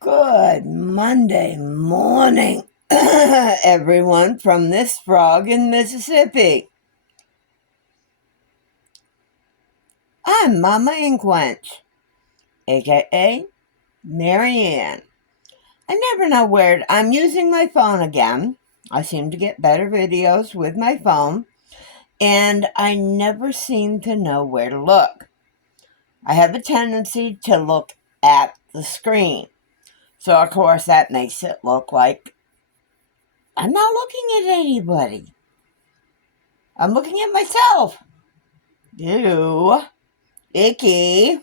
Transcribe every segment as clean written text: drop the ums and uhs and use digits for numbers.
Good Monday morning, everyone, from this frog in Mississippi. I'm Mama Ink Wench, aka Marianne. I never know where I'm using my phone again. I seem to get better videos with my phone, and I never seem to know where to look. I have a tendency to look at the screen. So, of course, that makes it look like I'm not looking at anybody. I'm looking at myself. Ew. Icky.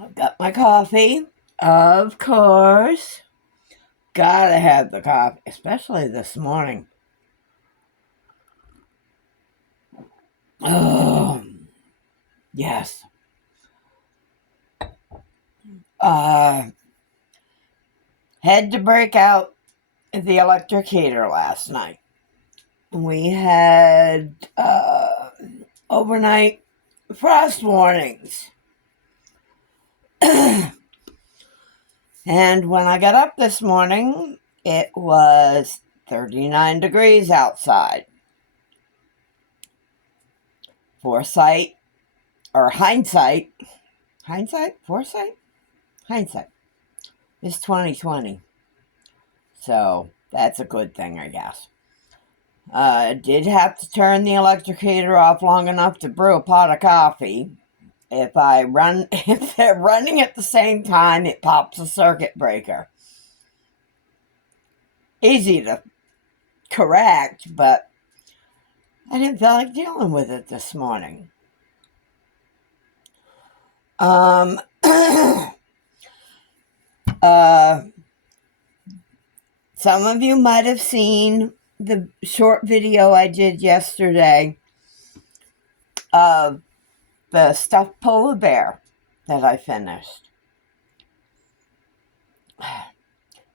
I've got my coffee. Of course. Gotta have the coffee, especially this morning. Oh, yes. Had to break out the electric heater last night. We had overnight frost warnings. And when I got up this morning, it was 39 degrees outside. Foresight, or hindsight, foresight? Hindsight is 2020. So that's a good thing, I guess. Did have to turn the electric heater off long enough to brew a pot of coffee. If they're running at the same time, it pops a circuit breaker. Easy to correct, but I didn't feel like dealing with it this morning. Some of you might have seen the short video I did yesterday of the stuffed polar bear that I finished.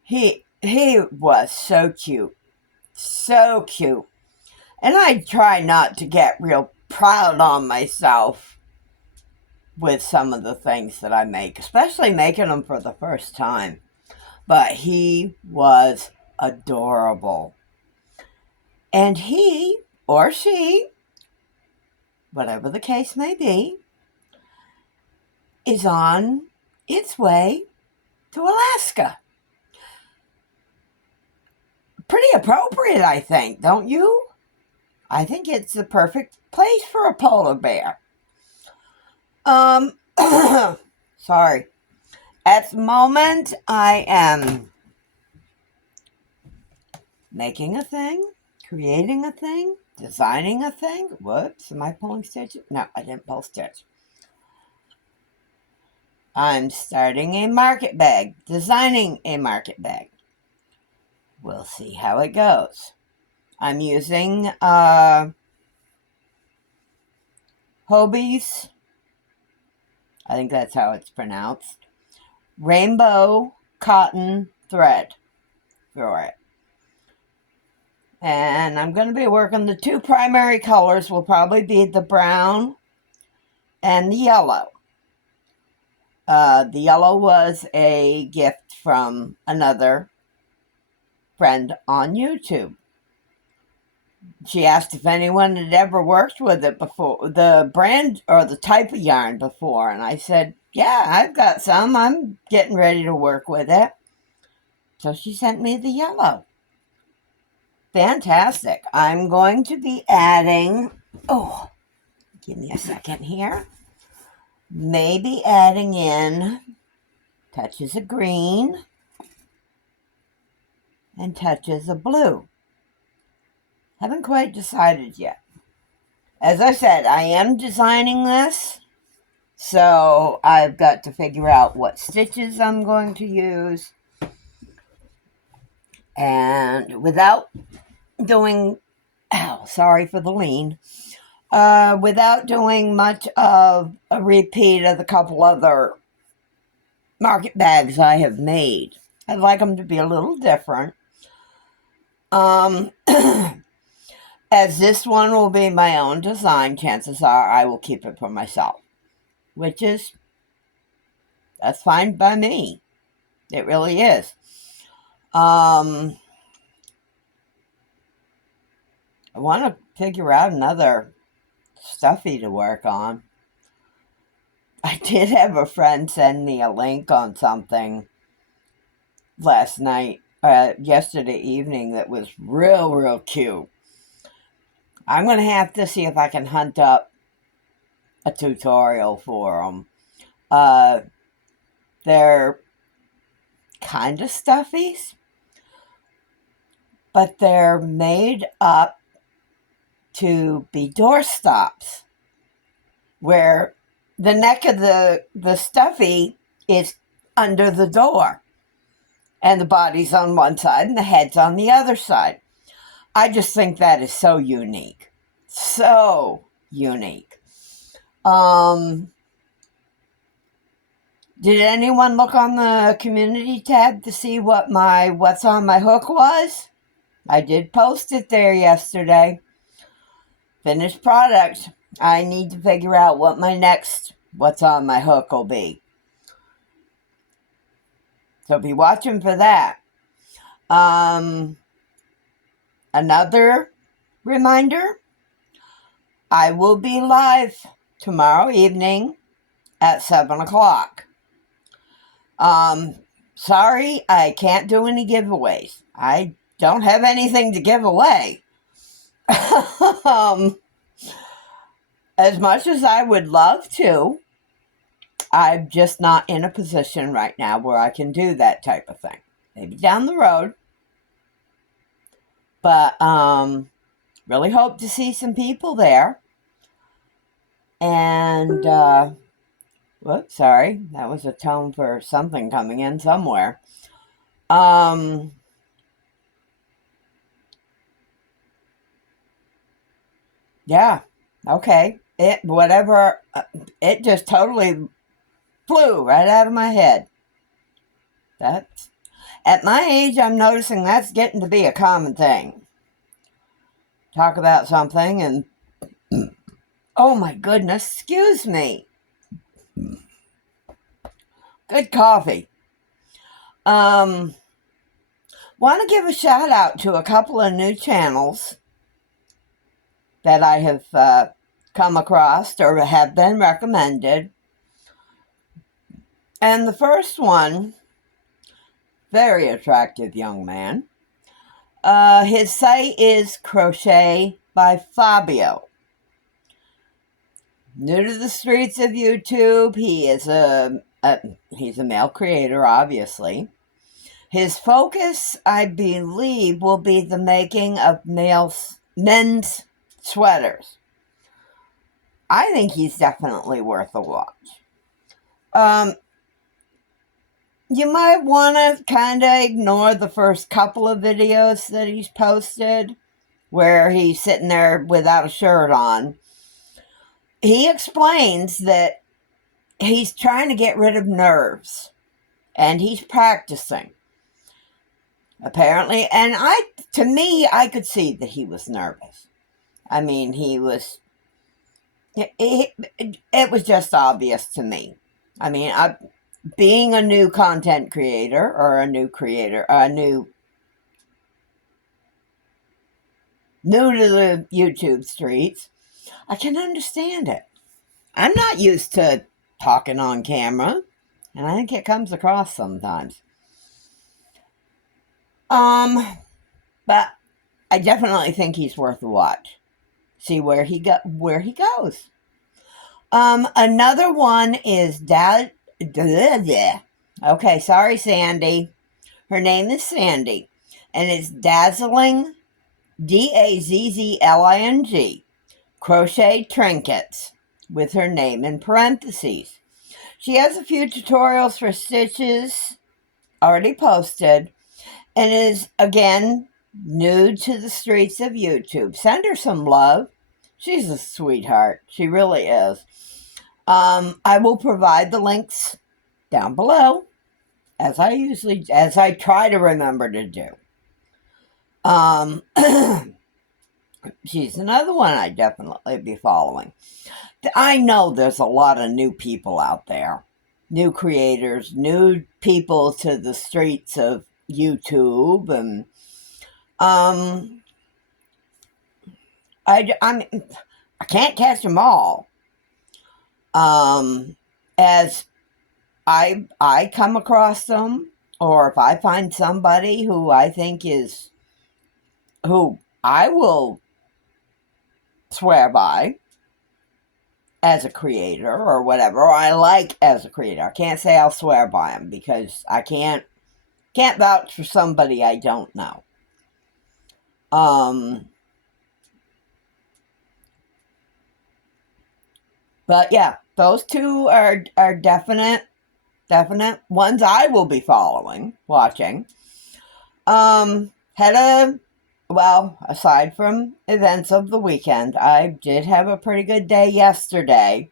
He was so cute. So cute. And I try not to get real proud on myself with some of the things that I make, especially making them for the first time. But he was adorable. And he or she, whatever the case may be, is on its way to Alaska. Pretty appropriate, I think, don't you? I think it's the perfect place for a polar bear. Sorry. At the moment, I am making a thing, creating a thing, designing a thing. Whoops, am I pulling stitches? No, I didn't pull stitch. I'm starting a market bag, designing a market bag. We'll see how it goes. I'm using Hobie's, I think that's how it's pronounced, rainbow cotton thread for it. And I'm going to be working, the two primary colors will probably be the brown and the yellow. The yellow was a gift from another friend on YouTube. She asked if anyone had ever worked with it before, the brand or the type of yarn before. And I said, yeah, I've got some. I'm getting ready to work with it. So she sent me the yellow. Fantastic. I'm going to be adding, give me a second here. Maybe adding in touches of green and touches of blue. Haven't quite decided yet. As I said, I am designing this, so I've got to figure out what stitches I'm going to use. And without doing, sorry for the lean, without doing much of a repeat of the couple other market bags I have made. I'd like them to be a little different. As this one will be my own design, chances are I will keep it for myself, which is That's fine by me. It really is. I want to figure out another stuffy to work on. I did have a friend send me a link on something yesterday evening that was real cute. I'm going to have to see if I can hunt up a tutorial for them. They're kind of stuffies, but they're made up to be doorstops, where the neck of the stuffy is under the door, and the body's on one side and the head's on the other side. I just think that is so unique. So unique. Did anyone look on the community tab to see what what's on my hook was? I did post it there yesterday. Finished product. I need to figure out what my next what's on my hook will be. So be watching for that. Another reminder, I will be live tomorrow evening at 7 o'clock. Sorry, I can't do any giveaways. I don't have anything to give away. As much as I would love to, I'm just not in a position right now where I can do that type of thing. Maybe down the road. But really hope to see some people there. And, whoops, sorry. That was a tone for something coming in somewhere. Yeah, okay. It just totally flew right out of my head. That's, at my age, I'm noticing that's getting to be a common thing. Talk about something and, oh my goodness, excuse me. Good coffee. Want to give a shout out to a couple of new channels that I have come across or have been recommended. And the first one, very attractive young man. His site is Crochet by Fabio. New to the streets of YouTube. He is he's a male creator, obviously. His focus, I believe, will be the making of men's sweaters. I think he's definitely worth a watch. You might want to kind of ignore the first couple of videos that he's posted where he's sitting there without a shirt on. He explains that he's trying to get rid of nerves and he's practicing. Apparently, and to me, I could see that he was nervous. I mean, it was just obvious to me. I mean, being a new content creator or new to the YouTube streets, I can understand it. I'm not used to talking on camera, and I think it comes across sometimes. But I definitely think he's worth a watch. See where he goes. Another one is okay, sorry, Sandy. Her name is Sandy, and it's Dazzling, Dazzling, Crochet Trinkets, with her name in parentheses. She has a few tutorials for stitches already posted, and is, again, new to the streets of YouTube. Send her some love. She's a sweetheart. She really is. I will provide the links down below, as I try to remember to do. She's another one I'd definitely be following. I know there's a lot of new people out there. new creators, new people to the streets of YouTube, and I can't catch them all. As I come across them, or if I find somebody who I think is who I will swear by as a creator or whatever, or I like as a creator. I can't say I'll swear by them because I can't vouch for somebody I don't know. But yeah, those two are definite ones I will be watching. Aside from events of the weekend, I did have a pretty good day yesterday.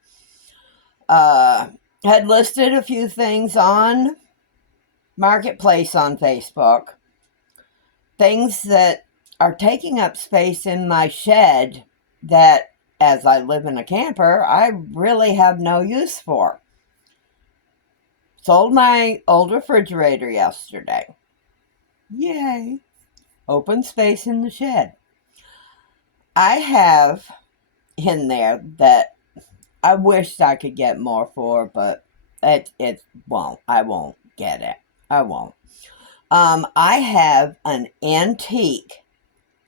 Had listed a few things on Marketplace on Facebook. Things that are taking up space in my shed that, as I live in a camper, I really have no use for. Sold my old refrigerator yesterday. Yay. Open space in the shed. I have in there that I wished I could get more for, but it won't. I won't get it. I won't. I have an antique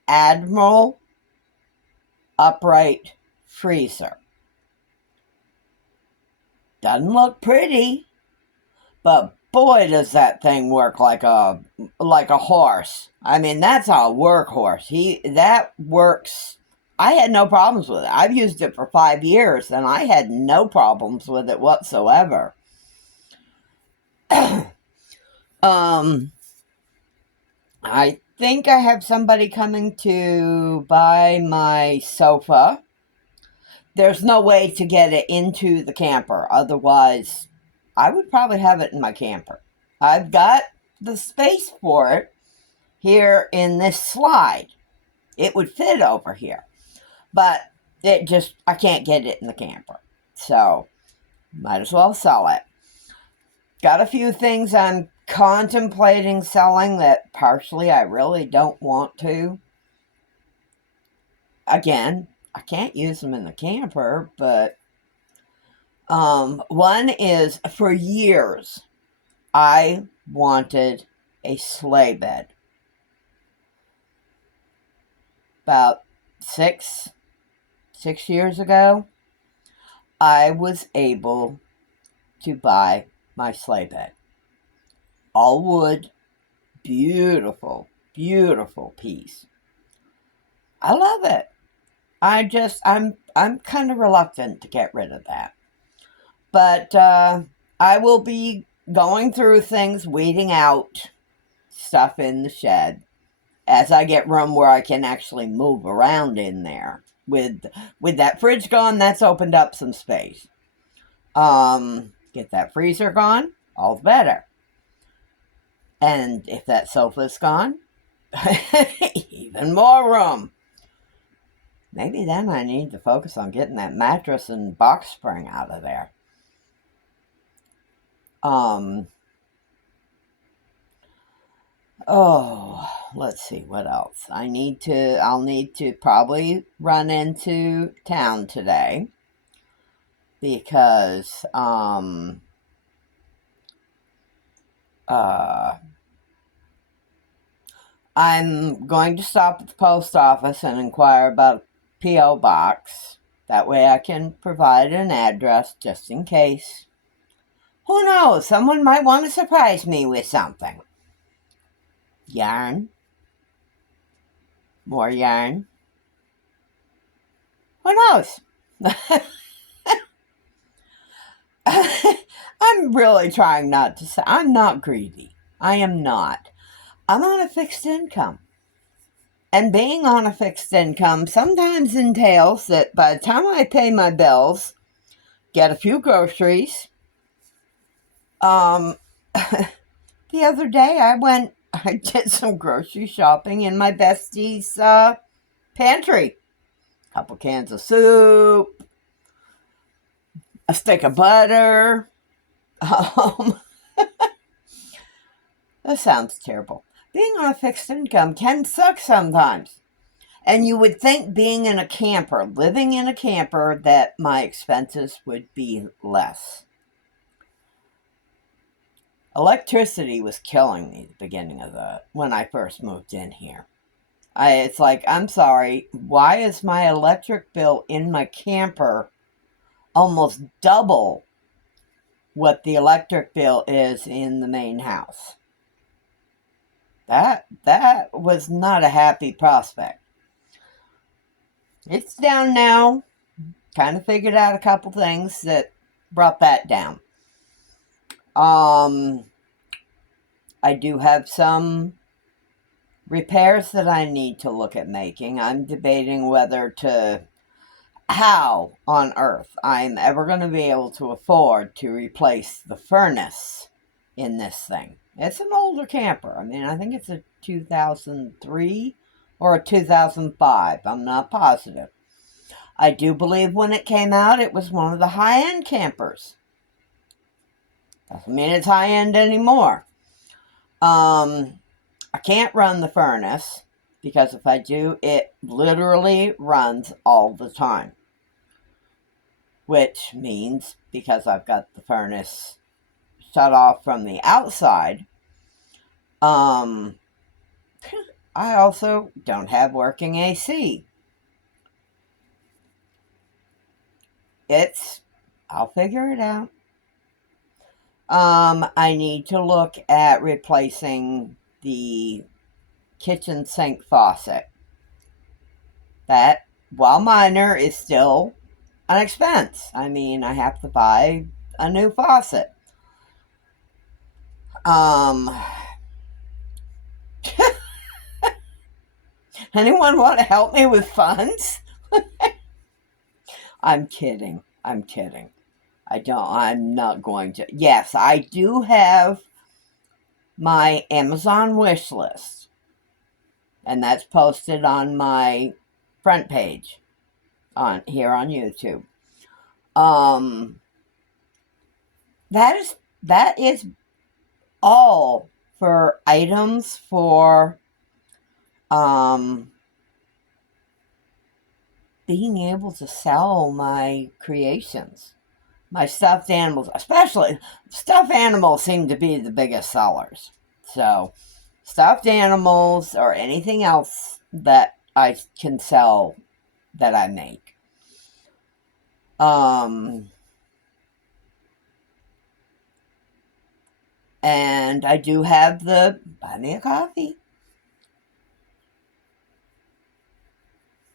Admiral upright freezer. Doesn't look pretty, but boy, does that thing work like a horse. I mean, that's a workhorse. That works. I had no problems with it. I've used it for 5 years, and I had no problems with it whatsoever. I think I have somebody coming to buy my sofa. There's no way to get it into the camper. Otherwise, I would probably have it in my camper. I've got the space for it here in this slide. It would fit over here. But I can't get it in the camper. So, might as well sell it. Got a few things I'm contemplating selling that partially I really don't want to. Again, I can't use them in the camper, but one is, for years, I wanted a sleigh bed. About six years ago, I was able to buy my sleigh bed. All wood, beautiful, beautiful piece. I love it. I'm kind of reluctant to get rid of that. But I will be going through things, weeding out stuff in the shed as I get room where I can actually move around in there. With that fridge gone, that's opened up some space. Get that freezer gone, all the better. And if that sofa's gone, even more room. Maybe then I need to focus on getting that mattress and box spring out of there. Let's see what else. I'll need to probably run into town today because I'm going to stop at the post office and inquire about a P.O. box. That way I can provide an address just in case. Who knows? Someone might want to surprise me with something. Yarn. More yarn. Who knows? I'm really trying not to say. I'm not greedy. I am not. I'm on a fixed income. And being on a fixed income sometimes entails that by the time I pay my bills, get a few groceries. The other day I did some grocery shopping in my bestie's pantry. A couple cans of soup, a stick of butter, Um, that sounds terrible. Being on a fixed income can suck sometimes. And you would think being in a camper, living in a camper, that my expenses would be less. Electricity was killing me at the beginning of when I first moved in here. It's like, I'm sorry, why is my electric bill in my camper almost double what the electric bill is in the main house? That was not a happy prospect. It's down now. Kind of figured out a couple things that brought that down. I do have some repairs that I need to look at making. I'm debating how on earth I'm ever going to be able to afford to replace the furnace in this thing. It's an older camper. I mean, I think it's a 2003 or a 2005. I'm not positive. I do believe when it came out, it was one of the high-end campers. Doesn't mean it's high-end anymore. I can't run the furnace because if I do, it literally runs all the time. Which means, because I've got the furnace shut off from the outside, I also don't have working AC. I'll figure it out. I need to look at replacing the kitchen sink faucet. That, while minor, is still an expense. I mean, I have to buy a new faucet. Anyone want to help me with funds? I'm kidding. I'm not going to. Yes, I do have my Amazon wish list. And that's posted on my front page here on YouTube. That is all for items for being able to sell my creations. My stuffed animals, especially stuffed animals, seem to be the biggest sellers. So, stuffed animals or anything else that I can sell that I make. And I do have the buy me a coffee.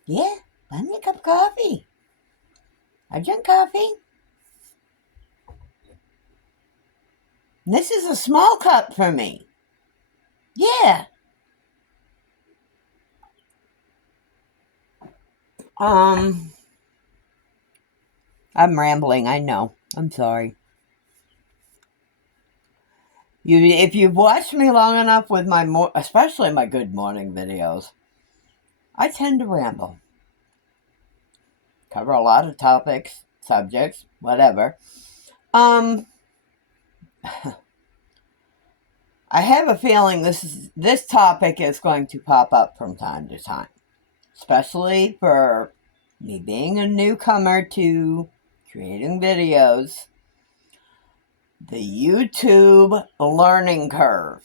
Yeah, buy me a cup of coffee. I drink coffee. And this is a small cup for me. Yeah. I'm rambling, I know. I'm sorry. If you've watched me long enough with especially my good morning videos, I tend to ramble. Cover a lot of topics, subjects, whatever. I have a feeling this topic is going to pop up from time to time, especially for me being a newcomer to creating videos. The YouTube learning curve.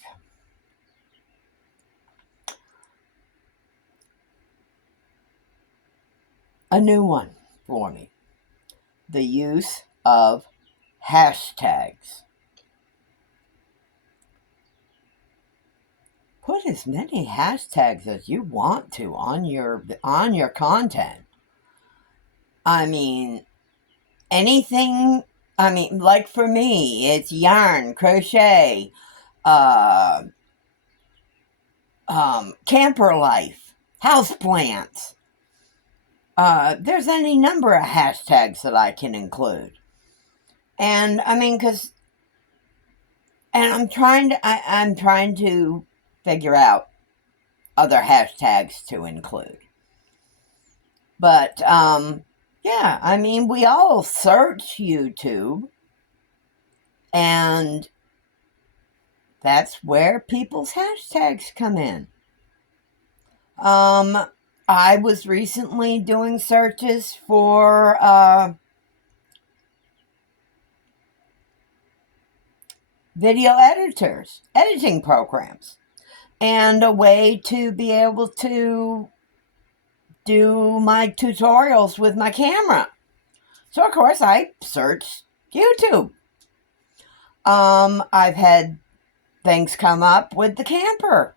A new one for me. The use of hashtags. Put as many hashtags as you want to on your content. I mean, anything. I mean, like for me, it's yarn, crochet, camper life, houseplants. There's any number of hashtags that I can include. And I mean, I'm trying to figure out other hashtags to include. But, yeah, I mean, we all search YouTube. And that's where people's hashtags come in. I was recently doing searches for video editors, editing programs, and a way to be able to do my tutorials with my camera. So, of course, I searched YouTube. I've had things come up with the camper.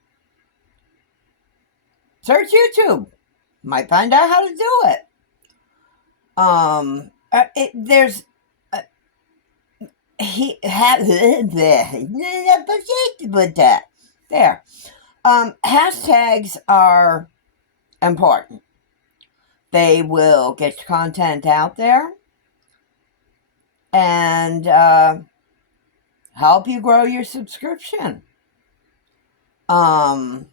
Search YouTube. Might find out how to do it. There's he had there. Hashtags are important. They will get your content out there and help you grow your subscription. Wow.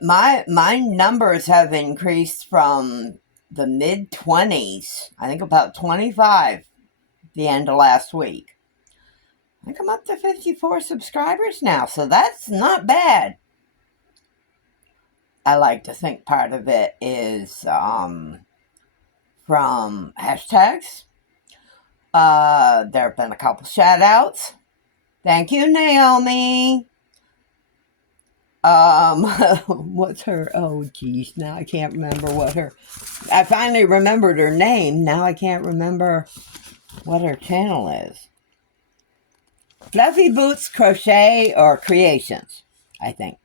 My numbers have increased from the mid-20s, I think about 25 the end of last week. I think I'm up to 54 subscribers now, so that's not bad. I like to think part of it is from hashtags. There have been a couple shout outs. Thank you, Naomi. What's her? Oh, geez. Now I can't remember what her. I finally remembered her name. Now I can't remember what her channel is. Fluffy Boots Crochet or Creations, I think.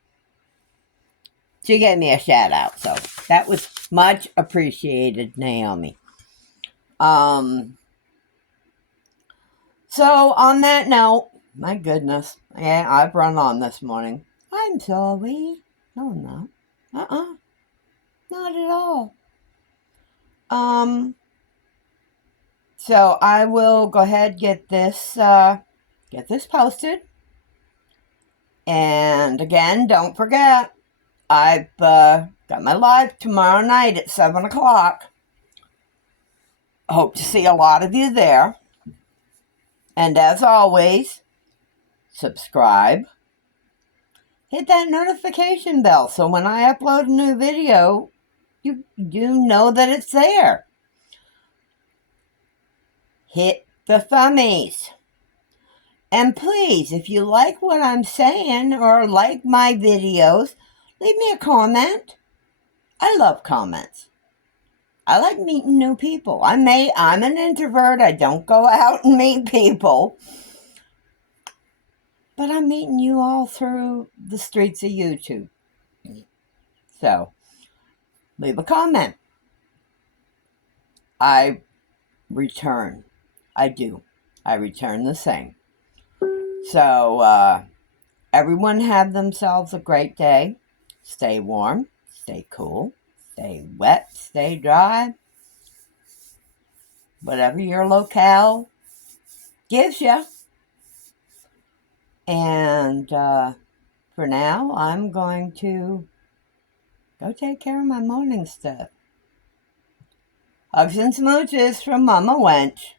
She gave me a shout out, so that was much appreciated, Naomi. So on that note, my goodness, yeah, I've run on this morning. I'm sorry. No, I'm not. Not at all. So I will go ahead get this posted. And again, don't forget, I've got my live tomorrow night at 7 o'clock. Hope to see a lot of you there. And as always, subscribe. Hit that notification bell so when I upload a new video, you know that it's there. Hit the thummies. And please, if you like what I'm saying or like my videos, leave me a comment. I love comments. I like meeting new people. I'm an introvert. I don't go out and meet people. But I'm meeting you all through the streets of YouTube. So, leave a comment. I return. I do. I return the same. So, everyone have themselves a great day. Stay warm. Stay cool. Stay wet. Stay dry. Whatever your locale gives you. And for now, I'm going to go take care of my morning stuff. Hugs and smooches from Mama Wench.